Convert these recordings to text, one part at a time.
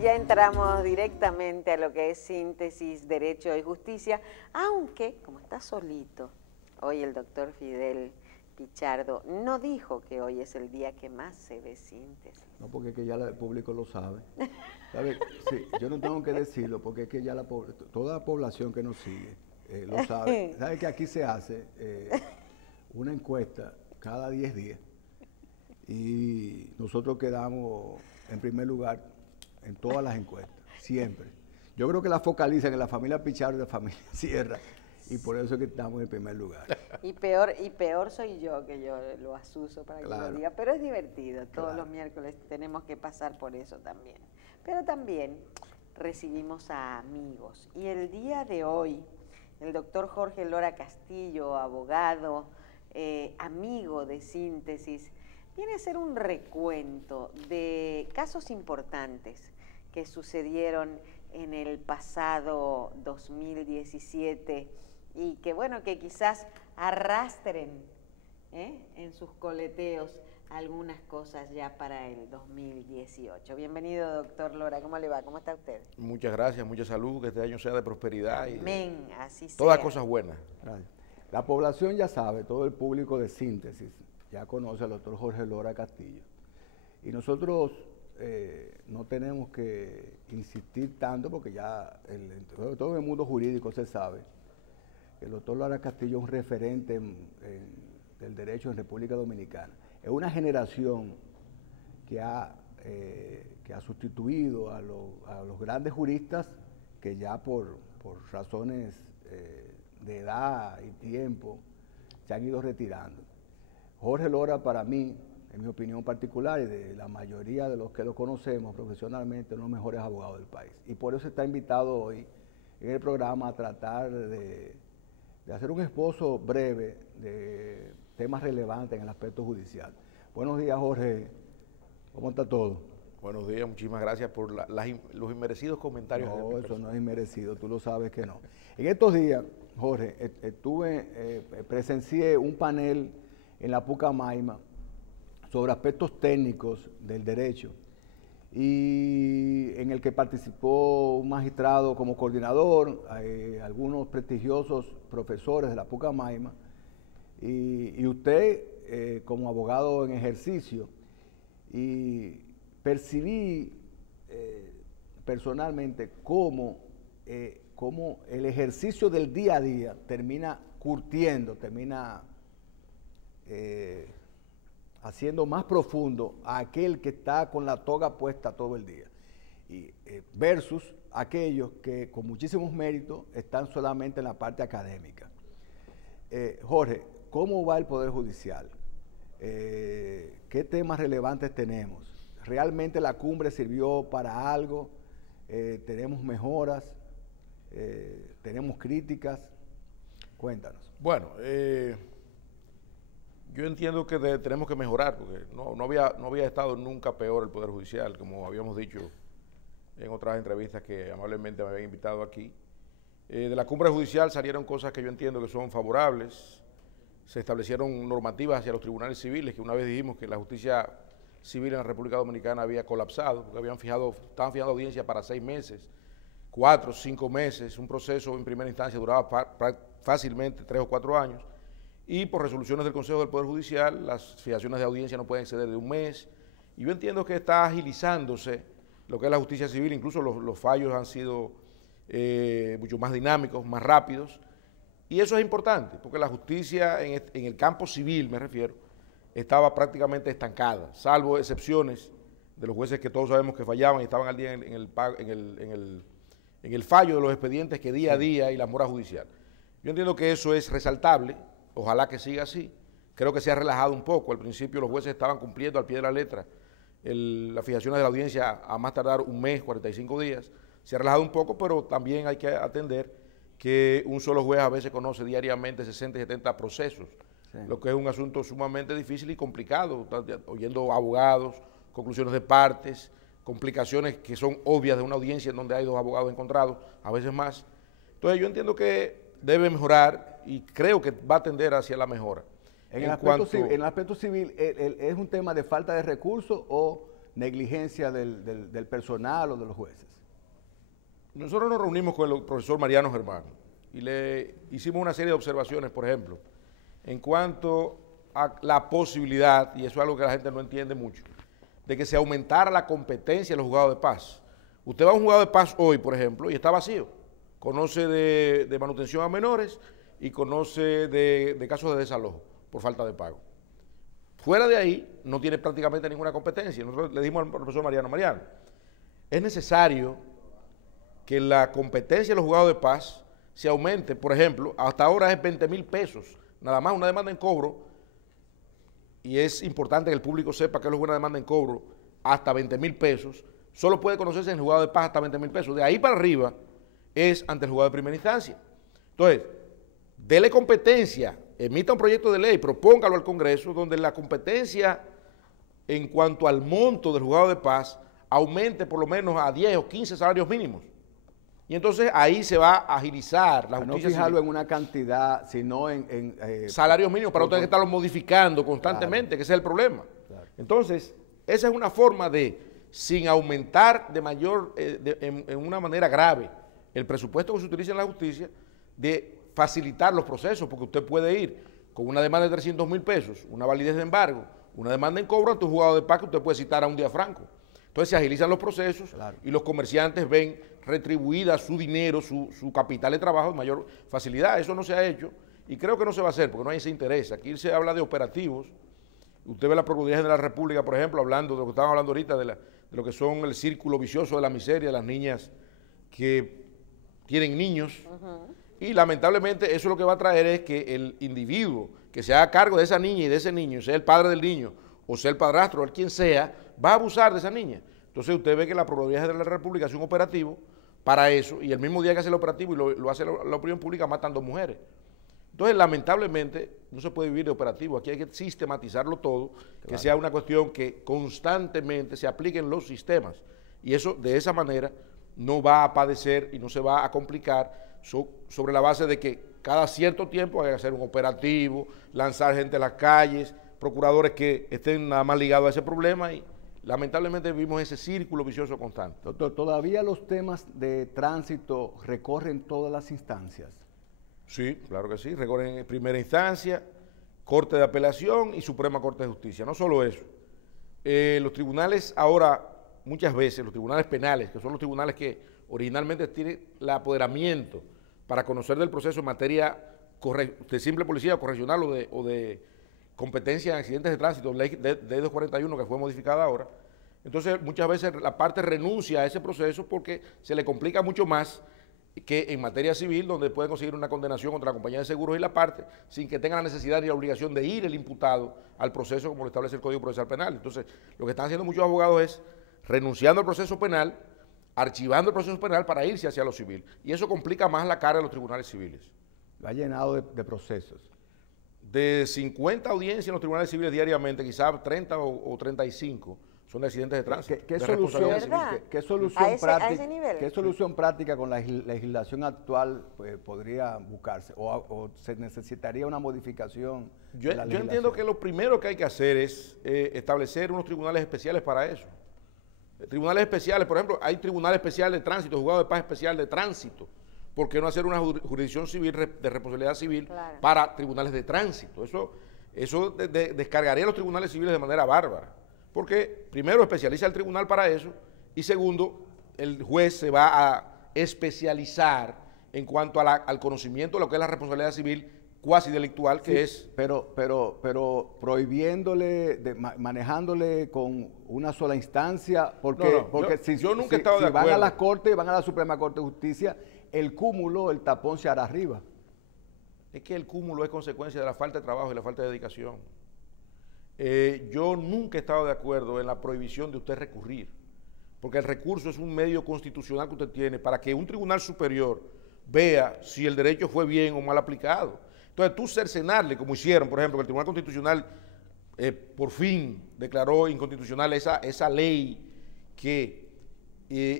Y ya entramos directamente a lo que es síntesis, derecho y justicia, aunque, como está solito, hoy el doctor Fidel Pichardo no dijo que hoy es el día que más se ve síntesis. No, porque es que ya el público lo sabe. ¿Sabe? Sí, yo no tengo que decirlo, porque es que ya toda la población que nos sigue lo sabe. ¿Sabe que aquí se hace una encuesta cada 10 días? Y nosotros quedamos en primer lugar en todas las encuestas, siempre. Yo creo que la focalizan en la familia Pichardo y la familia Sierra, y por eso es que estamos en primer lugar. Y peor soy yo, que yo lo asuso para que lo diga, pero es divertido. Todos los miércoles tenemos que pasar por eso también. Pero también recibimos a amigos. Y el día de hoy, el doctor Jorge Lora Castillo, abogado, amigo de Síntesis, viene a hacer un recuento de casos importantes que sucedieron en el pasado 2017 y que, bueno, que quizás arrastren en sus coleteos algunas cosas ya para el 2018. Bienvenido, doctor Lora. ¿Cómo le va? ¿Cómo está usted? Muchas gracias, mucha salud, que este año sea de prosperidad. Amén, y así sea. Todas cosas buenas. Gracias. La población ya sabe, todo el público de Síntesis ya conoce al doctor Jorge Lora Castillo. Y nosotros no tenemos que insistir tanto porque ya todo el mundo jurídico se sabe que el doctor Lora Castillo es un referente del derecho en República Dominicana. Es una generación que ha sustituido a los grandes juristas que ya por razones de edad y tiempo se han ido retirando. Jorge Lora, para mí, en mi opinión particular y de la mayoría de los que lo conocemos profesionalmente, uno de los mejores abogados del país. Y por eso está invitado hoy en el programa a tratar de hacer un esbozo breve de temas relevantes en el aspecto judicial. Buenos días, Jorge. ¿Cómo está todo? Buenos días, muchísimas gracias por los inmerecidos comentarios. No, eso no es inmerecido, tú lo sabes que no. En estos días, Jorge, presencié un panel en la Pucamaima sobre aspectos técnicos del derecho y en el que participó un magistrado como coordinador, algunos prestigiosos profesores de la Pucamaima y usted como abogado en ejercicio, y percibí personalmente cómo el ejercicio del día a día termina curtiendo, termina haciendo más profundo a aquel que está con la toga puesta todo el día, versus aquellos que con muchísimos méritos están solamente en la parte académica. Jorge, ¿cómo va el Poder Judicial? ¿Qué temas relevantes tenemos? ¿Realmente la cumbre sirvió para algo? ¿Tenemos mejoras? ¿Tenemos críticas? Cuéntanos. Bueno, yo entiendo que tenemos que mejorar, porque no había estado nunca peor el Poder Judicial, como habíamos dicho en otras entrevistas que amablemente me habían invitado aquí. De la cumbre judicial salieron cosas que yo entiendo que son favorables. Se establecieron normativas hacia los tribunales civiles, que una vez dijimos que la justicia civil en la República Dominicana había colapsado, porque estaban fijando audiencia para 6 meses, 4, 5 meses, un proceso en primera instancia duraba fácilmente 3 o 4 años, y por resoluciones del Consejo del Poder Judicial, las fijaciones de audiencia no pueden exceder de 1 mes, y yo entiendo que está agilizándose lo que es la justicia civil, incluso los fallos han sido mucho más dinámicos, más rápidos, y eso es importante, porque la justicia en el campo civil, me refiero, estaba prácticamente estancada, salvo excepciones de los jueces que todos sabemos que fallaban y estaban al día en el fallo de los expedientes que día a día y la mora judicial. Yo entiendo que eso es resaltable, ojalá que siga así. Creo que se ha relajado un poco. Al principio los jueces estaban cumpliendo al pie de la letra las fijaciones de la audiencia a más tardar 1 mes, 45 días. Se ha relajado un poco, pero también hay que atender que un solo juez a veces conoce diariamente 60 y 70 procesos, lo que es un asunto sumamente difícil y complicado, oyendo abogados, conclusiones de partes, complicaciones que son obvias de una audiencia en donde hay 2 abogados encontrados, a veces más. Entonces yo entiendo que debe mejorar y creo que va a tender hacia la mejora. En el aspecto civil, ¿es un tema de falta de recursos o negligencia del personal o de los jueces? Nosotros nos reunimos con el profesor Mariano Germán y le hicimos una serie de observaciones, por ejemplo, en cuanto a la posibilidad, y eso es algo que la gente no entiende mucho, de que se aumentara la competencia en los juzgados de paz. Usted va a un juzgado de paz hoy, por ejemplo, y está vacío. Conoce de manutención a menores y conoce de casos de desalojo por falta de pago. Fuera de ahí, no tiene prácticamente ninguna competencia. Nosotros le dijimos al profesor Mariano, es necesario que la competencia en los juzgados de paz se aumente. Por ejemplo, hasta ahora es 20,000 pesos, nada más una demanda en cobro, y es importante que el público sepa que es una demanda en cobro hasta 20,000 pesos, solo puede conocerse en el juzgado de paz hasta 20,000 pesos. De ahí para arriba es ante el juzgado de primera instancia. Entonces, dele competencia, emita un proyecto de ley, propóngalo al Congreso, donde la competencia en cuanto al monto del juzgado de paz aumente por lo menos a 10 o 15 salarios mínimos. Y entonces ahí se va a agilizar la justicia. No fijarlo en una cantidad, sino en salarios mínimos, para no tener que estarlos modificando constantemente, claro, que ese es el problema. Claro. Entonces, esa es una forma de, sin aumentar de mayor, en una manera grave, el presupuesto que se utiliza en la justicia, de facilitar los procesos, porque usted puede ir con una demanda de 300,000 pesos, una validez de embargo, una demanda en cobro ante un juzgado de paz que usted puede citar a un día franco. Entonces se agilizan los procesos, claro, y los comerciantes ven retribuida su dinero, su capital de trabajo de mayor facilidad. Eso no se ha hecho y creo que no se va a hacer porque no hay ese interés. Aquí se habla de operativos. Usted ve la Procuraduría de la República, por ejemplo, hablando de lo que estaban hablando ahorita, de lo que son el círculo vicioso de la miseria, de las niñas que tienen niños. Y lamentablemente eso lo que va a traer es que el individuo que se haga cargo de esa niña y de ese niño, sea el padre del niño o sea el padrastro o el quien sea, va a abusar de esa niña. Entonces usted ve que la Procuraduría de la República hace un operativo para eso, y el mismo día que hace el operativo y lo hace la opinión pública, matan 2 mujeres. Entonces, lamentablemente, no se puede vivir de operativo. Aquí hay que sistematizarlo todo, claro, que sea una cuestión que constantemente se apliquen los sistemas. Y eso, de esa manera, no va a padecer y no se va a complicar sobre la base de que cada cierto tiempo hay que hacer un operativo, lanzar gente a las calles, procuradores que estén nada más ligados a ese problema y lamentablemente vivimos ese círculo vicioso constante. Doctor, ¿todavía los temas de tránsito recorren todas las instancias? Sí, claro que sí, recorren en primera instancia, Corte de Apelación y Suprema Corte de Justicia. No solo eso, los tribunales ahora, muchas veces, los tribunales penales, que son los tribunales que originalmente tienen el apoderamiento para conocer del proceso en materia de simple policía correccional o de competencia en accidentes de tránsito, ley de 241 que fue modificada ahora. Entonces muchas veces la parte renuncia a ese proceso porque se le complica mucho más que en materia civil, donde puede conseguir una condenación contra la compañía de seguros y la parte sin que tenga la necesidad ni la obligación de ir el imputado al proceso como lo establece el Código Procesal Penal. Entonces lo que están haciendo muchos abogados es renunciando al proceso penal, archivando el proceso penal para irse hacia lo civil, y eso complica más la carga de los tribunales civiles. Lo ha llenado de procesos. De 50 audiencias en los tribunales civiles diariamente, quizás 30 o 35 son de accidentes de tránsito. ¿Qué solución práctica con la legislación actual podría buscarse? ¿O se necesitaría una modificación de la legislación? Yo entiendo que lo primero que hay que hacer es establecer unos tribunales especiales para eso. Tribunales especiales, por ejemplo, hay tribunal especial de tránsito, juzgado de paz especial de tránsito. ¿Por qué no hacer una jurisdicción civil de responsabilidad civil, claro, para tribunales de tránsito? Eso descargaría a los tribunales civiles de manera bárbara. Porque primero especializa el tribunal para eso y segundo, el juez se va a especializar en cuanto a al conocimiento de lo que es la responsabilidad civil cuasi delictual que es. Pero prohibiéndole, manejándole con una sola instancia, porque yo nunca he estado de acuerdo. Van a las Cortes, van a la Suprema Corte de Justicia, el cúmulo, el tapón se hará arriba. Es que el cúmulo es consecuencia de la falta de trabajo y la falta de dedicación. Yo nunca he estado de acuerdo en la prohibición de usted recurrir, porque el recurso es un medio constitucional que usted tiene para que un tribunal superior vea si el derecho fue bien o mal aplicado. Entonces tú cercenarle, como hicieron, por ejemplo, que el Tribunal Constitucional por fin declaró inconstitucional esa ley que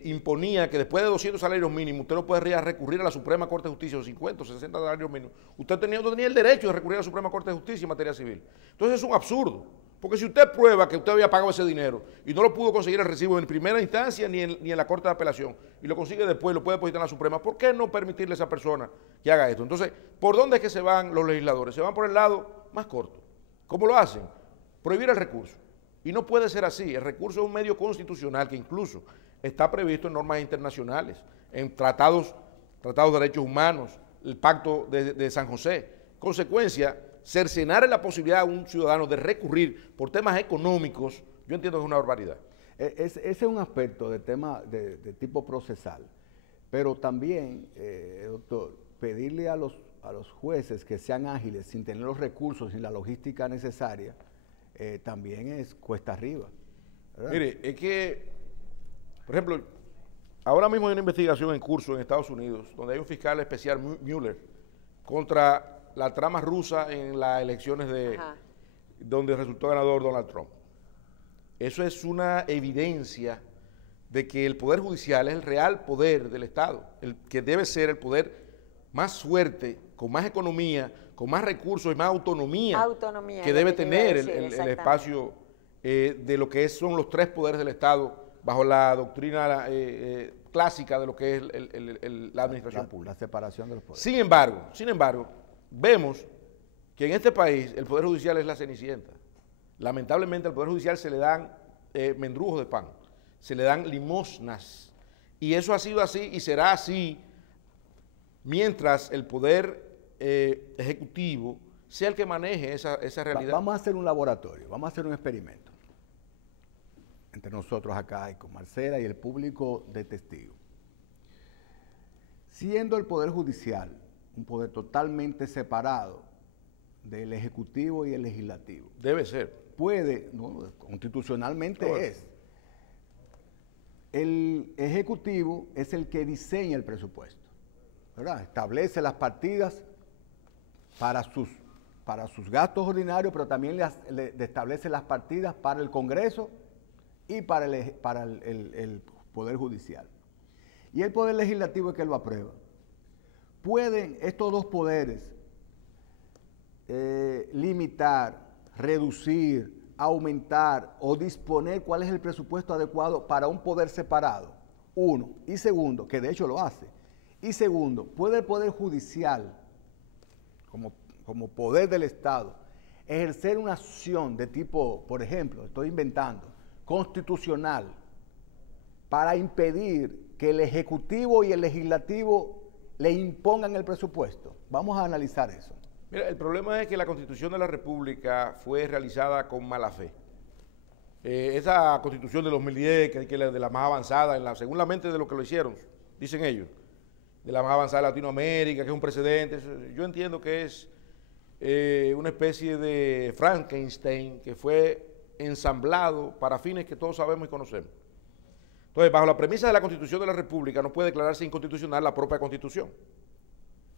imponía que después de 200 salarios mínimos usted no podría recurrir a la Suprema Corte de Justicia, o 50 o 60 salarios mínimos. Usted no tenía el derecho de recurrir a la Suprema Corte de Justicia en materia civil. Entonces es un absurdo, Porque si usted prueba que usted había pagado ese dinero y no lo pudo conseguir el recibo en primera instancia ni en la Corte de Apelación, y lo consigue después, lo puede depositar en la Suprema, ¿por qué no permitirle a esa persona que haga esto? Entonces, ¿por dónde es que se van los legisladores? Se van por el lado más corto. ¿Cómo lo hacen? Prohibir el recurso. Y no puede ser así. El recurso es un medio constitucional que incluso está previsto en normas internacionales, en tratados de derechos humanos, el Pacto de San José. Consecuencia, cercenar la posibilidad a un ciudadano de recurrir por temas económicos, yo entiendo que es una barbaridad. Ese es un aspecto de tema de tipo procesal, pero también, doctor, pedirle a los jueces que sean ágiles sin tener los recursos y la logística necesaria, también es cuesta arriba, ¿verdad? Mire, es que, por ejemplo, ahora mismo hay una investigación en curso en Estados Unidos, donde hay un fiscal especial, Mueller, contra la trama rusa en las elecciones donde resultó ganador Donald Trump. Eso es una evidencia de que el Poder Judicial es el real poder del Estado, el que debe ser el poder más fuerte, con más economía, con más recursos y más autonomía que debe tener el espacio de lo que son los tres poderes del Estado bajo la doctrina clásica de lo que es la administración pública. La separación de los poderes. Sin embargo, vemos que en este país el Poder Judicial es la cenicienta. Lamentablemente al Poder Judicial se le dan mendrujos de pan, se le dan limosnas, y eso ha sido así y será así mientras el Poder Ejecutivo sea el que maneje esa realidad. Vamos a hacer un laboratorio, vamos a hacer un experimento entre nosotros acá y con Marcela y el público de testigos. Siendo el Poder Judicial un poder totalmente separado del Ejecutivo y el Legislativo. Debe ser. Constitucionalmente claro. El Ejecutivo es el que diseña el presupuesto, ¿verdad? Establece las partidas para sus gastos ordinarios, pero también le establece las partidas para el Congreso y para el Poder Judicial. Y el Poder Legislativo es que lo aprueba. ¿Pueden estos dos poderes limitar, reducir, aumentar o disponer cuál es el presupuesto adecuado para un poder separado? Uno. Y segundo, que de hecho lo hace. Y segundo, ¿puede el Poder Judicial, como poder del Estado, ejercer una acción de tipo, por ejemplo, estoy inventando, constitucional, para impedir que el Ejecutivo y el Legislativo le impongan el presupuesto? Vamos a analizar eso. Mira, el problema es que la Constitución de la República fue realizada con mala fe. Esa Constitución de 2010, que es de la más avanzada, según la mente de lo que lo hicieron, dicen ellos, de la más avanzada de Latinoamérica, que es un precedente, yo entiendo que es una especie de Frankenstein que fue ensamblado para fines que todos sabemos y conocemos. Entonces, bajo la premisa de la Constitución de la República, no puede declararse inconstitucional la propia Constitución.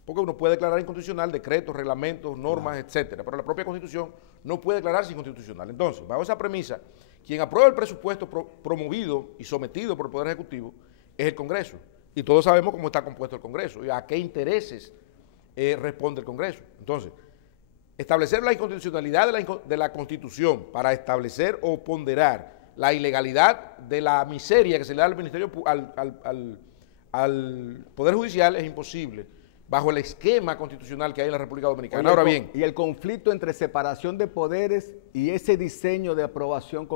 Porque uno puede declarar inconstitucional decretos, reglamentos, normas, etcétera, pero la propia Constitución no puede declararse inconstitucional. Entonces, bajo esa premisa, quien aprueba el presupuesto promovido y sometido por el Poder Ejecutivo es el Congreso. Y todos sabemos cómo está compuesto el Congreso y a qué intereses responde el Congreso. Entonces, establecer la inconstitucionalidad de la Constitución para establecer o ponderar la ilegalidad de la miseria que se le da al Ministerio, al Poder Judicial es imposible bajo el esquema constitucional que hay en la República Dominicana. Oye, ahora bien, y el conflicto entre separación de poderes y ese diseño de aprobación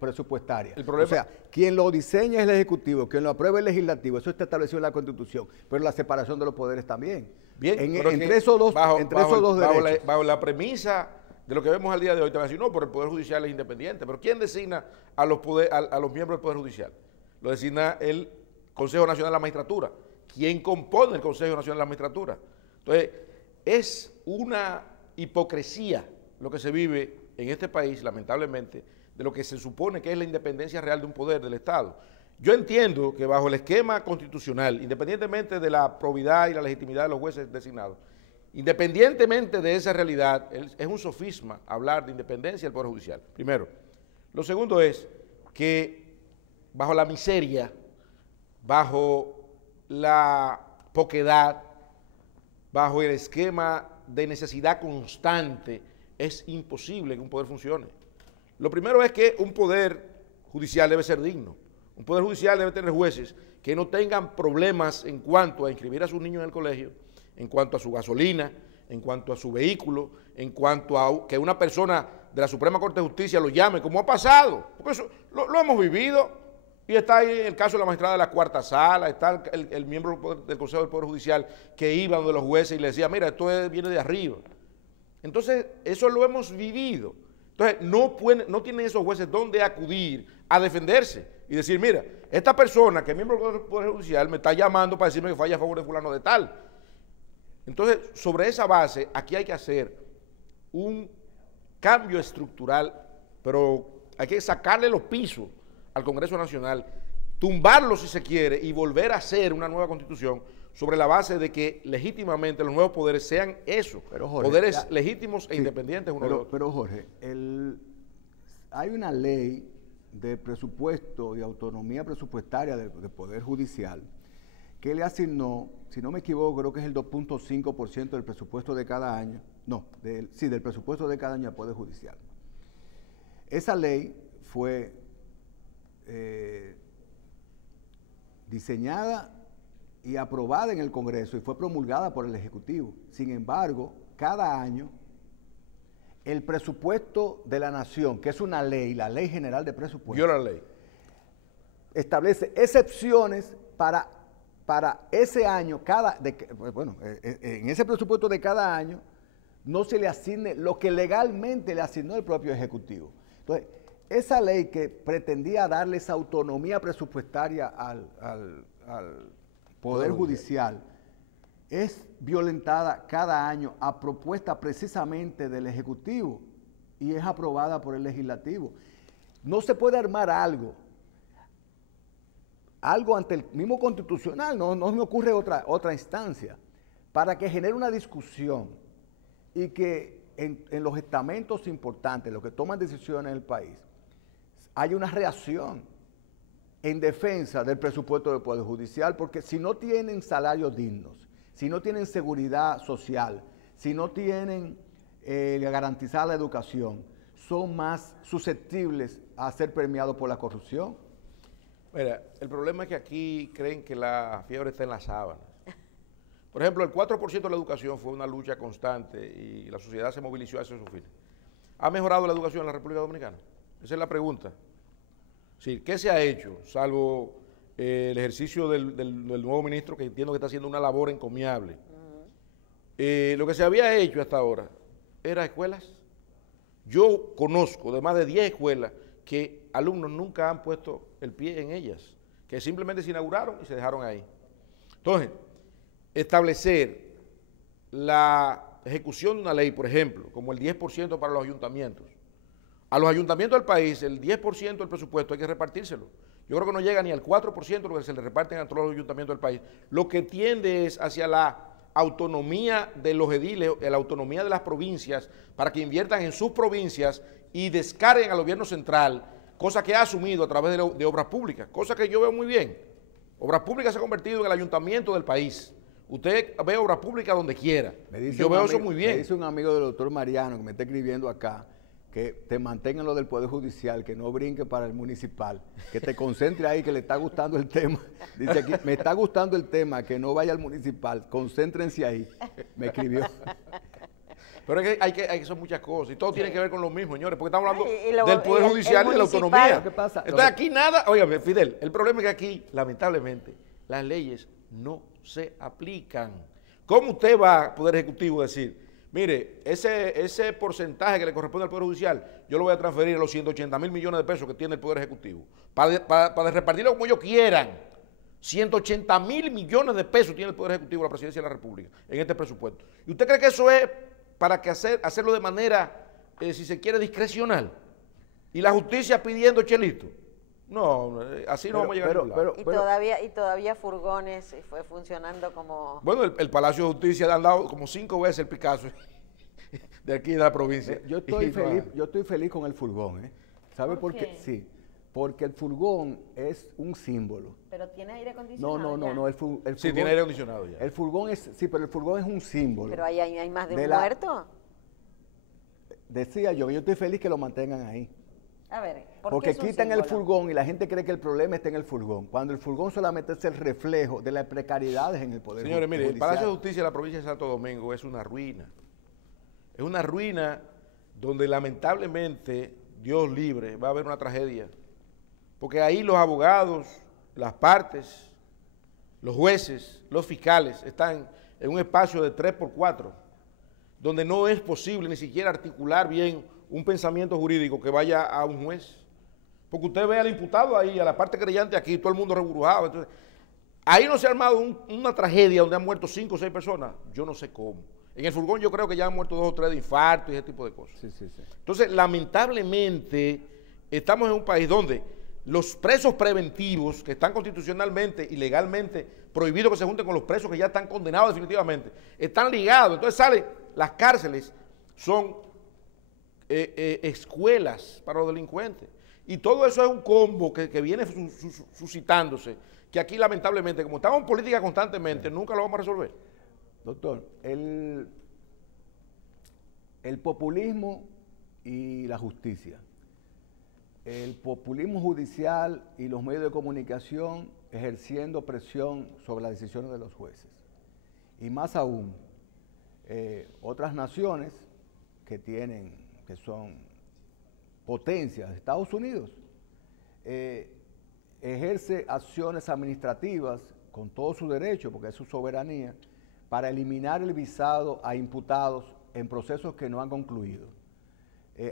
presupuestaria. El problema, o sea, quien lo diseña es el Ejecutivo, quien lo aprueba es el Legislativo, eso está establecido en la Constitución, pero la separación de los poderes también. Bien, entre esos dos derechos. Bajo la premisa de lo que vemos al día de hoy, te van a decir, no, pero el Poder Judicial es independiente. Pero ¿quién designa a los miembros del Poder Judicial? Lo designa el Consejo Nacional de la Magistratura. ¿Quién compone el Consejo Nacional de la Magistratura? Entonces, es una hipocresía lo que se vive en este país, lamentablemente, de lo que se supone que es la independencia real de un poder del Estado. Yo entiendo que bajo el esquema constitucional, independientemente de la probidad y la legitimidad de los jueces designados, independientemente de esa realidad, es un sofisma hablar de independencia del Poder Judicial, primero. Lo segundo es que bajo la miseria, bajo la poquedad, bajo el esquema de necesidad constante, es imposible que un poder funcione. Lo primero es que un poder judicial debe ser digno. Un poder judicial debe tener jueces que no tengan problemas en cuanto a inscribir a sus niños en el colegio, en cuanto a su gasolina, en cuanto a su vehículo, en cuanto a que una persona de la Suprema Corte de Justicia lo llame, como ha pasado, porque eso lo hemos vivido, y está ahí el caso de la magistrada de la cuarta sala, está el miembro del Consejo del Poder Judicial que iba donde los jueces y le decía, mira, viene de arriba. Entonces, eso lo hemos vivido. Entonces, no tienen esos jueces donde acudir a defenderse y decir, mira, esta persona que es miembro del Poder Judicial me está llamando para decirme que falla a favor de fulano de tal. Entonces, sobre esa base, aquí hay que hacer un cambio estructural, pero hay que sacarle los pisos al Congreso Nacional, tumbarlo si se quiere y volver a hacer una nueva constitución sobre la base de que legítimamente los nuevos poderes sean eso, Jorge, poderes legítimos e independientes uno de otro. Pero Jorge, hay una ley de presupuesto y autonomía presupuestaria del Poder Judicial que le asignó, si no me equivoco, creo que es el 2.5% del presupuesto de cada año, del presupuesto de cada año al Poder Judicial. Esa ley fue diseñada y aprobada en el Congreso y fue promulgada por el Ejecutivo. Sin embargo, cada año el presupuesto de la Nación, que es una ley, la Ley General de Presupuesto, viola la ley, establece excepciones para ese año, en ese presupuesto de cada año no se le asigne lo que legalmente le asignó el propio Ejecutivo. Entonces, esa ley que pretendía darle esa autonomía presupuestaria al Poder Judicial es violentada cada año a propuesta precisamente del Ejecutivo y es aprobada por el Legislativo. No se puede armar algo ante el mismo Constitucional, no me ocurre otra instancia, para que genere una discusión y que en los estamentos importantes, los que toman decisiones en el país, haya una reacción en defensa del presupuesto del Poder Judicial, porque si no tienen salarios dignos, si no tienen seguridad social, si no tienen garantizada la educación, son más susceptibles a ser premiados por la corrupción. Mira, el problema es que aquí creen que la fiebre está en las sábanas. Por ejemplo, el 4% de la educación fue una lucha constante y la sociedad se movilizó hacia esos fines. ¿Ha mejorado la educación en la República Dominicana? Esa es la pregunta. Sí, ¿qué se ha hecho? Salvo el ejercicio del nuevo ministro, que entiendo que está haciendo una labor encomiable. Lo que se había hecho hasta ahora era escuelas. Yo conozco de más de 10 escuelas que alumnos nunca han puesto el pie en ellas, que simplemente se inauguraron y se dejaron ahí. Entonces, establecer la ejecución de una ley, por ejemplo, como el 10% para los ayuntamientos. A los ayuntamientos del país, el 10% del presupuesto hay que repartírselo. Yo creo que no llega ni al 4% de lo que se le reparten a todos los ayuntamientos del país. Lo que tiende es hacia la autonomía de los ediles, la autonomía de las provincias, para que inviertan en sus provincias y descarguen al gobierno central, cosa que ha asumido a través de obras públicas, cosa que yo veo muy bien. Obras públicas se ha convertido en el ayuntamiento del país. Usted ve obras públicas donde quiera. Yo veo eso muy bien. Me dice un amigo del doctor Mariano, que me está escribiendo acá, que te mantengan lo del Poder Judicial, que no brinque para el municipal, que te concentre ahí, que le está gustando el tema. Dice aquí, me está gustando el tema, que no vaya al municipal, concéntrense ahí. Me escribió. Pero es que hay que hacer muchas cosas y todo tiene que ver con lo mismo, señores, porque estamos hablando del Poder Judicial y de la autonomía. ¿Qué pasa? Entonces aquí nada, óigame, Fidel, el problema es que aquí, lamentablemente, las leyes no se aplican. ¿Cómo usted va a Poder Ejecutivo a decir, mire, ese porcentaje que le corresponde al Poder Judicial, yo lo voy a transferir a los 180.000 millones de pesos que tiene el Poder Ejecutivo, para repartirlo como ellos quieran? 180.000 millones de pesos tiene el Poder Ejecutivo, la Presidencia de la República, en este presupuesto. ¿Y usted cree que eso es para que hacerlo de manera, si se quiere, discrecional? Y la justicia pidiendo chelito. No, así no vamos a llegar a ningún lado. Y todavía furgones fue funcionando como... Bueno, el Palacio de Justicia le han dado como 5 veces el Picasso de aquí de la provincia. Yo estoy feliz con el furgón, ¿eh? ¿Sabe por qué? Sí, porque el furgón es un símbolo. ¿Pero tiene aire acondicionado? No, el furgón... Sí, tiene aire acondicionado ya. El furgón pero el furgón es un símbolo. ¿Pero hay más de un muerto? Decía yo estoy feliz que lo mantengan ahí. A ver, porque quitan el furgón y la gente cree que el problema está en el furgón, cuando el furgón solamente es el reflejo de las precariedades en el poder judicial. Señores, mire, el Palacio de Justicia de la provincia de Santo Domingo es una ruina. Es una ruina donde lamentablemente, Dios libre, va a haber una tragedia. Porque ahí los abogados, las partes, los jueces, los fiscales están en un espacio de 3x4, donde no es posible ni siquiera articular bien un pensamiento jurídico que vaya a un juez. Porque usted ve al imputado ahí, a la parte creyente aquí, todo el mundo reburujado. Entonces, ahí no se ha armado una tragedia donde han muerto 5 o 6 personas. Yo no sé cómo. En el furgón yo creo que ya han muerto 2 o 3 de infarto y ese tipo de cosas. Sí. Entonces, lamentablemente, estamos en un país donde los presos preventivos que están constitucionalmente y legalmente prohibidos que se junten con los presos que ya están condenados definitivamente, están ligados. Entonces las cárceles son escuelas para los delincuentes. Y todo eso es un combo que viene suscitándose, que aquí lamentablemente, como estamos en política constantemente, nunca lo vamos a resolver. Doctor, el populismo y la justicia. El populismo judicial y los medios de comunicación ejerciendo presión sobre las decisiones de los jueces. Y más aún, otras naciones que son potencias, Estados Unidos, ejerce acciones administrativas con todo su derecho, porque es su soberanía, para eliminar el visado a imputados en procesos que no han concluido.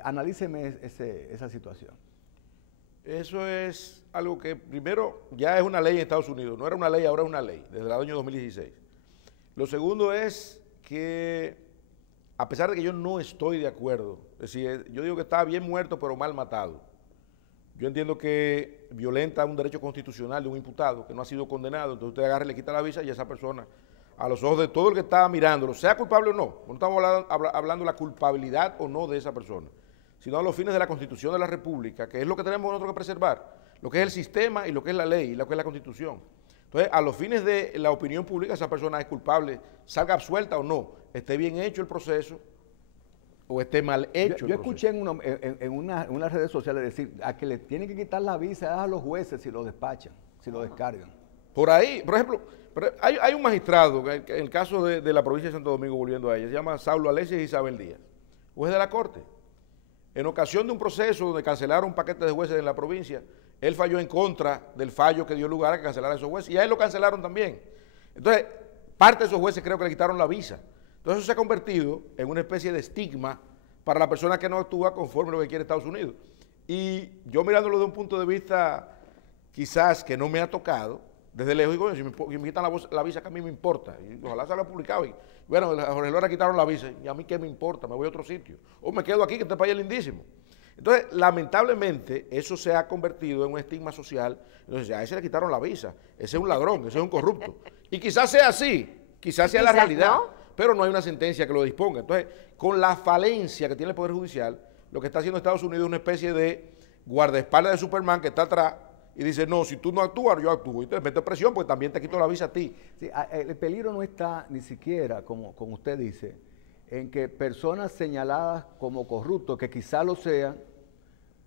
Analíceme esa situación. Eso es algo que primero ya es una ley en Estados Unidos, no era una ley, ahora es una ley, desde el año 2016. Lo segundo es que, a pesar de que yo no estoy de acuerdo, es decir, yo digo que está bien muerto pero mal matado. Yo entiendo que violenta un derecho constitucional de un imputado que no ha sido condenado, entonces usted agarra y le quita la visa y esa persona, a los ojos de todo el que está mirándolo, sea culpable o no estamos hablando de la culpabilidad o no de esa persona, sino a los fines de la Constitución de la República, que es lo que tenemos nosotros que preservar, lo que es el sistema y lo que es la ley y lo que es la Constitución. Entonces, a los fines de la opinión pública, esa persona es culpable, salga absuelta o no, esté bien hecho el proceso o esté mal hecho Yo escuché en unas redes sociales decir a que le tienen que quitar la visa a los jueces si lo despachan, si lo descargan. Por ahí, por ejemplo, hay un magistrado, en el caso de la provincia de Santo Domingo, volviendo a ella, se llama Saulo Alexis Isabel Díaz, juez de la Corte. En ocasión de un proceso donde cancelaron un paquete de jueces en la provincia, él falló en contra del fallo que dio lugar a que cancelaran esos jueces, y a él lo cancelaron también. Entonces, parte de esos jueces creo que le quitaron la visa. Entonces, eso se ha convertido en una especie de estigma para la persona que no actúa conforme a lo que quiere Estados Unidos. Y yo mirándolo de un punto de vista quizás que no me ha tocado, desde lejos digo, si me quitan la visa que a mí me importa, y ojalá se lo publicado, y bueno, a Jorge Lora quitaron la visa, y a mí qué me importa, me voy a otro sitio, o me quedo aquí que este país es lindísimo. Entonces, lamentablemente, eso se ha convertido en un estigma social, entonces a ese le quitaron la visa, ese es un ladrón, ese es un corrupto, y quizás sea así, quizás sea la realidad, ¿no? Pero no hay una sentencia que lo disponga. Entonces, con la falencia que tiene el Poder Judicial, lo que está haciendo Estados Unidos es una especie de guardaespaldas de Superman que está atrás, y dice, no, si tú no actúas, yo actúo. Y te meto presión porque también te quito la visa a ti. Sí, el peligro no está ni siquiera, como usted dice, en que personas señaladas como corruptos, que quizá lo sean,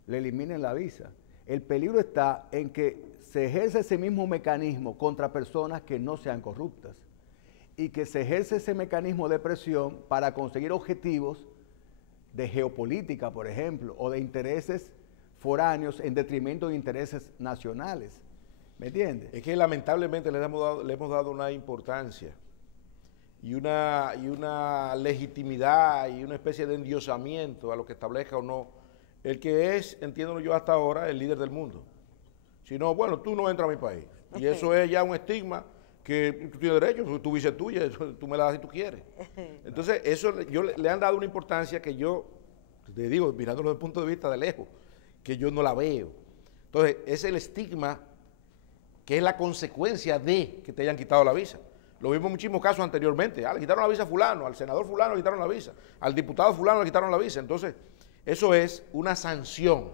le eliminen la visa. El peligro está en que se ejerce ese mismo mecanismo contra personas que no sean corruptas y que se ejerce ese mecanismo de presión para conseguir objetivos de geopolítica, por ejemplo, o de intereses foráneos en detrimento de intereses nacionales. ¿Me entiendes? Es que lamentablemente le hemos dado una importancia y una legitimidad y una especie de endiosamiento a lo que establezca o no el que es, entiéndolo yo hasta ahora, el líder del mundo. Si no, bueno, tú no entras a mi país. Y eso es ya un estigma que tú tienes derecho, tu visa es tuya, tú me la das si tú quieres. Entonces, eso le han dado una importancia que yo, te digo, mirándolo desde el punto de vista de lejos, que yo no la veo. Entonces, es el estigma que es la consecuencia de que te hayan quitado la visa. Lo vimos en muchísimos casos anteriormente. Le quitaron la visa a fulano, al senador fulano le quitaron la visa, al diputado fulano le quitaron la visa. Entonces, eso es una sanción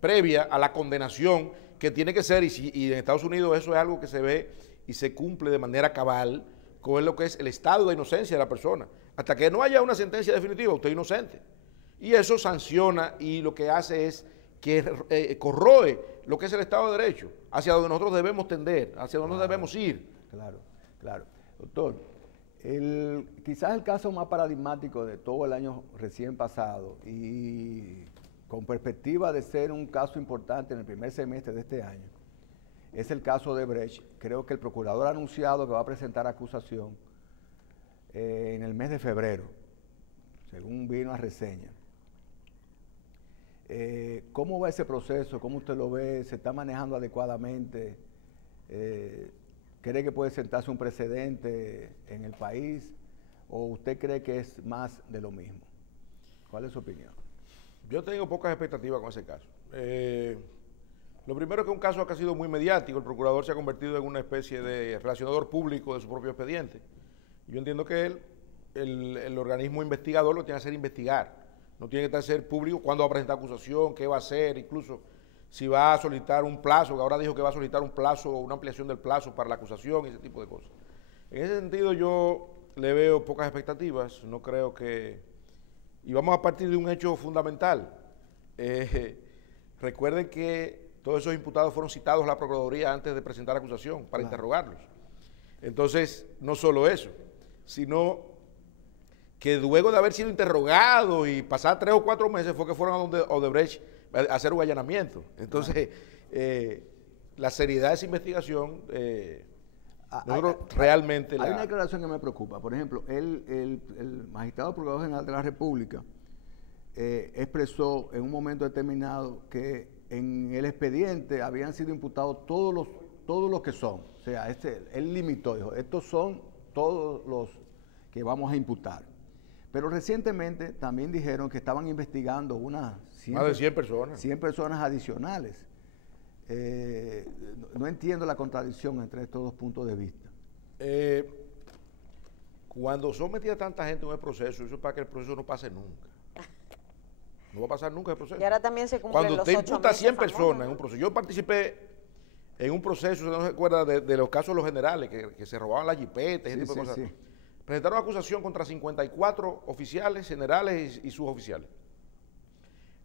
previa a la condenación que tiene que ser, y en Estados Unidos eso es algo que se ve y se cumple de manera cabal con lo que es el estado de inocencia de la persona. Hasta que no haya una sentencia definitiva, usted es inocente. Y eso sanciona y lo que hace es que corroe lo que es el Estado de Derecho, hacia donde nosotros debemos tender, hacia donde debemos ir. Claro, claro. Doctor, quizás el caso más paradigmático de todo el año recién pasado y con perspectiva de ser un caso importante en el primer semestre de este año, es el caso de Brecht. Creo que el procurador ha anunciado que va a presentar acusación en el mes de febrero, según vino a reseña. ¿Cómo va ese proceso? ¿Cómo usted lo ve? ¿Se está manejando adecuadamente? ¿Cree que puede sentarse un precedente en el país? ¿O usted cree que es más de lo mismo? ¿Cuál es su opinión? Yo tengo pocas expectativas con ese caso. Lo primero es que es un caso que ha sido muy mediático. El procurador se ha convertido en una especie de relacionador público de su propio expediente. Yo entiendo que él, el organismo investigador, lo tiene que hacer investigar. No tiene que ser público cuándo va a presentar acusación, qué va a hacer, incluso si va a solicitar un plazo, que ahora dijo que va a solicitar un plazo, una ampliación del plazo para la acusación y ese tipo de cosas. En ese sentido yo le veo pocas expectativas, no creo que... Y vamos a partir de un hecho fundamental. Recuerden que todos esos imputados fueron citados a la Procuraduría antes de presentar acusación para interrogarlos. Entonces, no solo eso, sino que luego de haber sido interrogados y pasar 3 o 4 meses fue que fueron a donde Odebrecht a hacer un allanamiento. Entonces, la seriedad de esa investigación, nosotros realmente... Hay una declaración que me preocupa. Por ejemplo, el magistrado procurador general de la República expresó en un momento determinado que en el expediente habían sido imputados todos los que son. O sea, él limitó, dijo, estos son todos los que vamos a imputar. Pero recientemente también dijeron que estaban investigando más de 100 personas. 100 personas adicionales. No entiendo la contradicción entre estos dos puntos de vista. Cuando son metida tanta gente en el proceso, eso es para que el proceso no pase nunca. No va a pasar nunca el proceso. Y ahora también se cumplen cuando los usted 8 imputa a 100 meses personas famosos, en un proceso. Yo participé en un proceso, usted no se acuerda de los casos de los generales, que se robaban las jipetas, ese tipo de cosas. Sí. Presentaron acusación contra 54 oficiales, generales y suboficiales.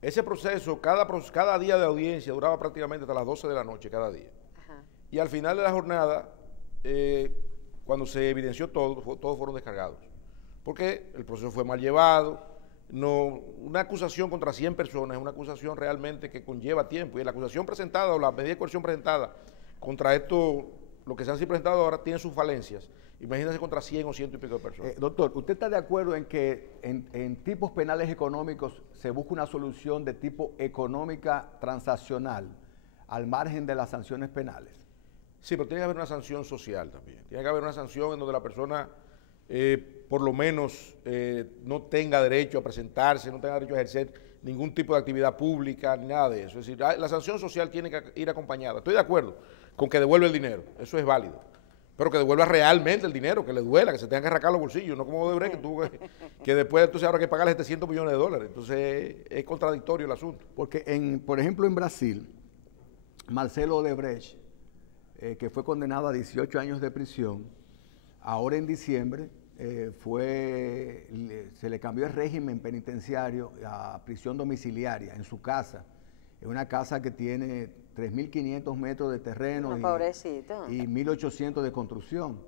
Ese proceso, cada día de audiencia duraba prácticamente hasta las 12 de la noche cada día. Ajá. Y al final de la jornada, cuando se evidenció todo, todos fueron descargados. Porque el proceso fue mal llevado. No, una acusación contra 100 personas es una acusación realmente que conlleva tiempo. Y la acusación presentada o la medida de coerción presentada contra esto, lo que se han sido presentado ahora, tiene sus falencias. Imagínense contra 100 o 100 y pico de personas. Doctor, ¿usted está de acuerdo en que en tipos penales económicos se busca una solución de tipo económica transaccional al margen de las sanciones penales? Sí, pero tiene que haber una sanción social también. Tiene que haber una sanción en donde la persona por lo menos no tenga derecho a presentarse, no tenga derecho a ejercer ningún tipo de actividad pública, ni nada de eso. Es decir, la sanción social tiene que ir acompañada. Estoy de acuerdo con que devuelva el dinero, eso es válido. Pero que devuelva realmente el dinero, que le duela, que se tengan que arrancar los bolsillos, no como Odebrecht, que después entonces ahora hay que pagarle $700 millones. Entonces es contradictorio el asunto. Porque, por ejemplo, en Brasil, Marcelo Odebrecht, que fue condenado a 18 años de prisión, ahora en diciembre se le cambió el régimen penitenciario a prisión domiciliaria en su casa. Es una casa que tiene 3.500 metros de terreno y 1.800 de construcción,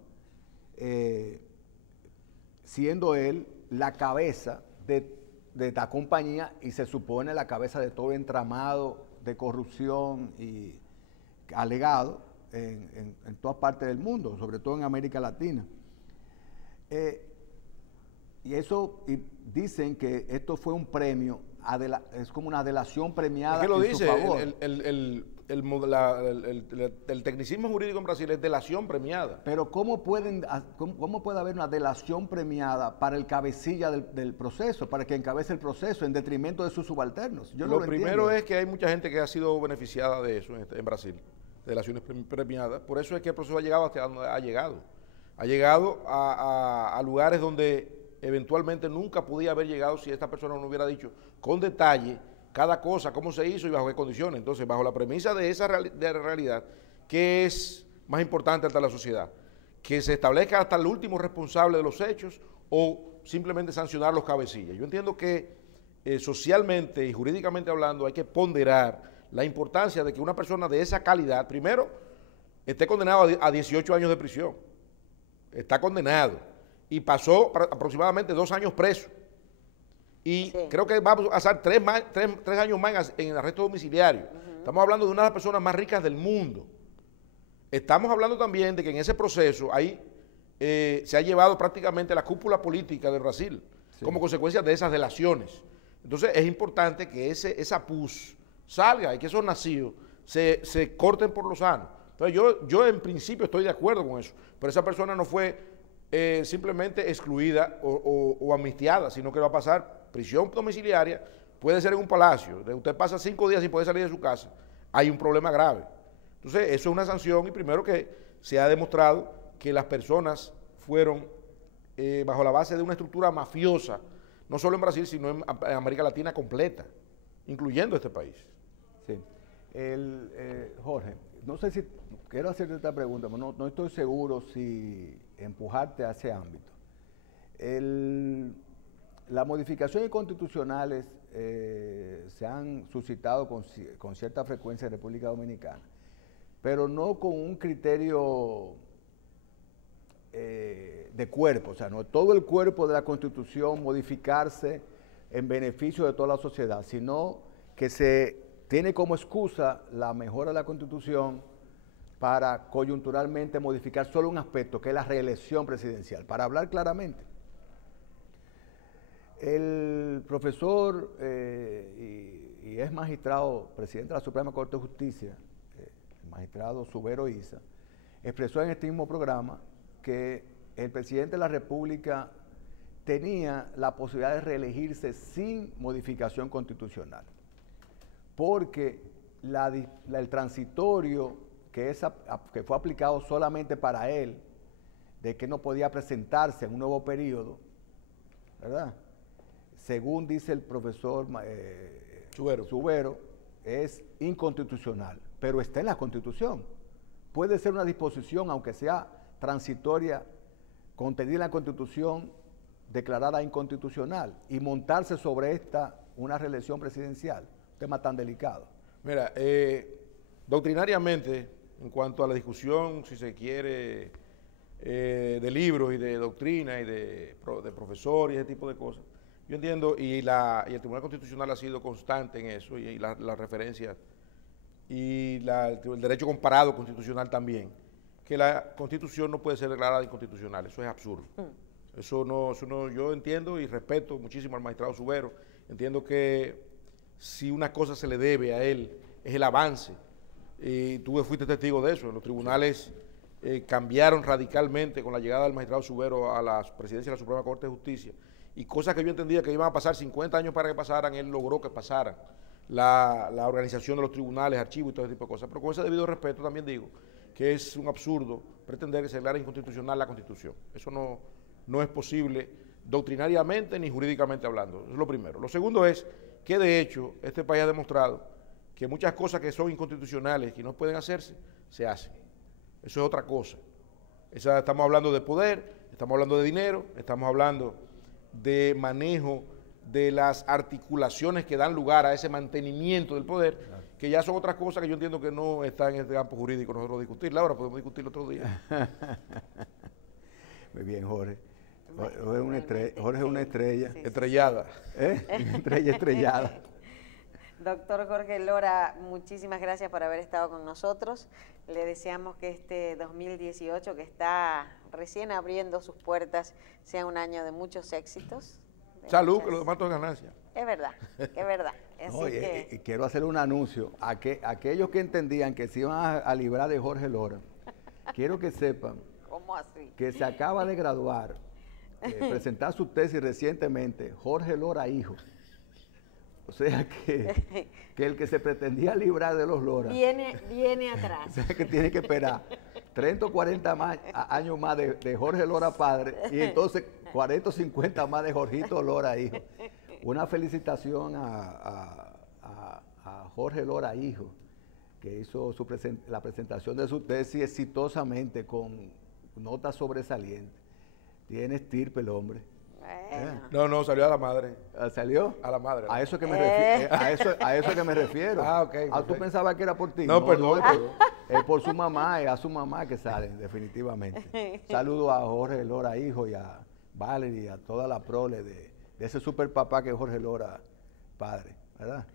siendo él la cabeza de esta compañía y se supone la cabeza de todo entramado de corrupción y alegado en todas partes del mundo, sobre todo en América Latina. Y dicen que esto fue un premio, es como una delación premiada en su favor. El tecnicismo jurídico en Brasil es delación premiada. Pero ¿cómo puede haber una delación premiada para el cabecilla del proceso, para que encabece el proceso en detrimento de sus subalternos? Yo no lo primero entiendo. Es que hay mucha gente que ha sido beneficiada de eso en Brasil, delaciones premiadas. Por eso es que el proceso ha llegado hasta donde ha llegado. Ha llegado a lugares donde eventualmente nunca podía haber llegado si esta persona no hubiera dicho con detalle cada cosa, cómo se hizo y bajo qué condiciones. Entonces, bajo la premisa de esa realidad, ¿qué es más importante ante la sociedad? ¿Que se establezca hasta el último responsable de los hechos o simplemente sancionar los cabecillas? Yo entiendo que socialmente y jurídicamente hablando, hay que ponderar la importancia de que una persona de esa calidad, primero, esté condenado a 18 años de prisión. Está condenado. Y pasó aproximadamente 2 años preso. Y creo que va a pasar 3 años más en arresto domiciliario. Estamos hablando de una de las personas más ricas del mundo. Estamos hablando también de que en ese proceso ahí se ha llevado prácticamente la cúpula política de Brasil como consecuencia de esas delaciones. Entonces es importante que esa pus salga y que esos nacidos se corten por lo sano. Entonces yo en principio estoy de acuerdo con eso, pero esa persona no fue simplemente excluida o amnistiada, sino que va a pasar prisión domiciliaria, puede ser en un palacio, usted pasa 5 días sin poder salir de su casa, hay un problema grave. Entonces eso es una sanción y primero que se ha demostrado que las personas fueron bajo la base de una estructura mafiosa, no solo en Brasil, sino en América Latina completa, incluyendo este país. Sí. Jorge, no sé si quiero hacerte esta pregunta, pero no estoy seguro si empujarte a ese ámbito. Las modificaciones constitucionales se han suscitado con cierta frecuencia en República Dominicana, pero no con un criterio de cuerpo, o sea, no todo el cuerpo de la Constitución modificarse en beneficio de toda la sociedad, sino que se tiene como excusa la mejora de la Constitución para coyunturalmente modificar solo un aspecto, que es la reelección presidencial. Para hablar claramente, el profesor y es magistrado, presidente de la Suprema Corte de Justicia, el magistrado Subero Isa, expresó en este mismo programa que el presidente de la República tenía la posibilidad de reelegirse sin modificación constitucional, porque el transitorio que fue aplicado solamente para él, de que no podía presentarse en un nuevo periodo, ¿verdad? Según dice el profesor Subero, es inconstitucional, pero está en la Constitución. Puede ser una disposición, aunque sea transitoria, contenida en la Constitución, declarada inconstitucional, y montarse sobre esta una reelección presidencial, un tema tan delicado. Mira, doctrinariamente, en cuanto a la discusión, si se quiere, de libros y de doctrina y de profesores y ese tipo de cosas, yo entiendo, y el Tribunal Constitucional ha sido constante en eso, y las referencias, y el derecho comparado constitucional también, que la Constitución no puede ser declarada inconstitucional, eso es absurdo. Eso no, yo entiendo y respeto muchísimo al magistrado Subero, entiendo que si una cosa se le debe a él es el avance, y tú fuiste testigo de eso, los tribunales cambiaron radicalmente con la llegada del magistrado Subero a la presidencia de la Suprema Corte de Justicia, y cosas que yo entendía que iban a pasar 50 años para que pasaran, él logró que pasaran, la organización de los tribunales, archivos y todo ese tipo de cosas, pero con ese debido respeto también digo que es un absurdo pretender que se declare inconstitucional la Constitución. Eso no es posible doctrinariamente ni jurídicamente hablando. Eso es lo primero. Lo segundo es que de hecho este país ha demostrado que muchas cosas que son inconstitucionales, que no pueden hacerse, se hacen. Eso es otra cosa. Estamos hablando de poder, estamos hablando de dinero, estamos hablando de manejo de las articulaciones que dan lugar a ese mantenimiento del poder, que ya son otras cosas que yo entiendo que no están en este campo jurídico nosotros discutirla. Ahora podemos discutirlo otro día. Muy bien, Jorge. Jorge es una estrella. Sí. Estrellada. Una estrella estrellada. Doctor Jorge Lora, muchísimas gracias por haber estado con nosotros. Le deseamos que este 2018, que está recién abriendo sus puertas, sea un año de muchos éxitos. Salud, que lo demás todo es ganancia. Es verdad, es verdad. No, y quiero hacer un anuncio. Aquellos que entendían que se iban a librar de Jorge Lora, quiero que sepan ¿Cómo así? que se acaba de graduar, presentar su tesis recientemente, Jorge Lora hijo. O sea que el que se pretendía librar de los Lora viene atrás. o sea que tiene que esperar 30 o 40 años más de Jorge Lora padre, y entonces 40 o 50 más de Jorgito Lora hijo. Una felicitación a Jorge Lora hijo, que hizo la presentación de su tesis exitosamente con notas sobresalientes. Tiene estirpe el hombre. Bueno. No, salió a la madre. ¿Salió? A la madre. A eso que me refiero. A eso que me refiero. Ah, ok. ¿Tú pensabas que era por ti? No, perdón. Es por su mamá, es a su mamá que salen, definitivamente. Saludo a Jorge Lora, hijo, y a Valerie, y a toda la prole de ese super papá que es Jorge Lora, padre, ¿verdad?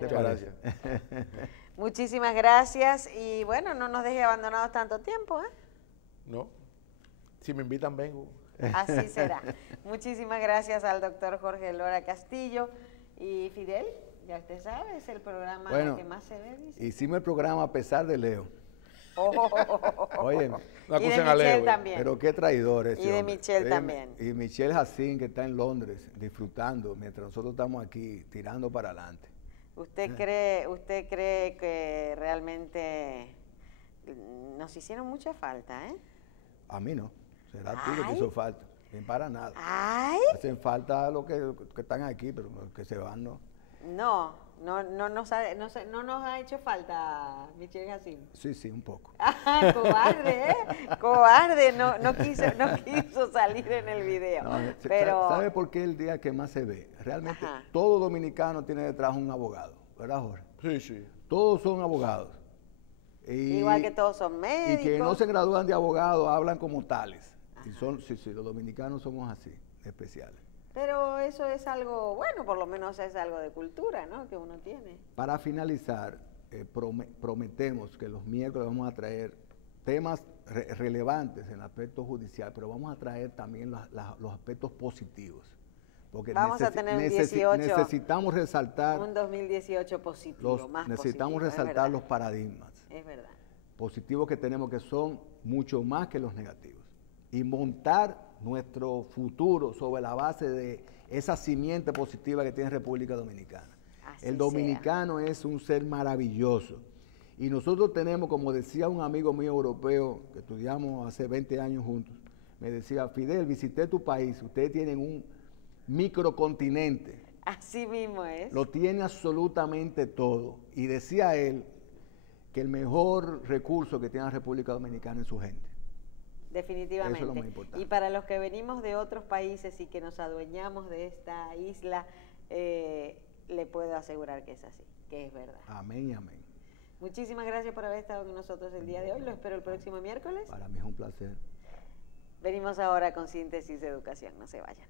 Muchas gracias. Muchísimas gracias y bueno, no nos deje abandonados tanto tiempo, ¿eh? No. Si me invitan, vengo. Así será. Muchísimas gracias al doctor Jorge Lora Castillo. Y Fidel, ya usted sabe, es el programa que más se ve. Dice. Hicimos el programa a pesar de Leo. Oye, No y de acusen a Michelle Leo. también. pero qué traidores. Y de Michelle también. Y Michelle Jacín, que está en Londres, disfrutando, mientras nosotros estamos aquí tirando para adelante. ¿Usted cree que realmente nos hicieron mucha falta, eh? A mí no. Será a ti que te hizo falta. Ni para nada. ¡Ay! Hacen falta los que están aquí, pero los que se van no. No nos ha hecho falta Michelle Jacín. Sí, un poco. Cobarde, ¿eh? Cobarde, no quiso salir en el video. No, pero ¿sabe por qué el día que más se ve? Realmente todo dominicano tiene detrás un abogado, ¿verdad, Jorge? Sí. Todos son abogados. Igual que todos son médicos. Y que no se gradúan de abogados, hablan como tales. Y sí, los dominicanos somos así, especiales. Pero eso es algo, bueno, por lo menos es algo de cultura, ¿no? Que uno tiene. Para finalizar, prometemos que los miércoles vamos a traer temas relevantes en el aspecto judicial, pero vamos a traer también los aspectos positivos. Porque vamos a tener un 18, necesitamos resaltar un 2018 positivo, necesitamos resaltar los paradigmas. Es verdad. Positivos que tenemos, que son mucho más que los negativos. Y montar nuestro futuro sobre la base de esa simiente positiva que tiene República Dominicana. El dominicano es un ser maravilloso. Y nosotros tenemos, como decía un amigo mío europeo, que estudiamos hace 20 años juntos, me decía, Fidel, visité tu país, ustedes tienen un microcontinente. Así mismo es. Lo tiene absolutamente todo. Y decía él que el mejor recurso que tiene la República Dominicana es su gente. Definitivamente. Eso es lo más importante. Y para los que venimos de otros países y que nos adueñamos de esta isla, le puedo asegurar que es así, que es verdad. Amén y amén. Muchísimas gracias por haber estado con nosotros el día de hoy. Lo espero el próximo miércoles. Para mí es un placer. Venimos ahora con Síntesis de Educación. No se vayan.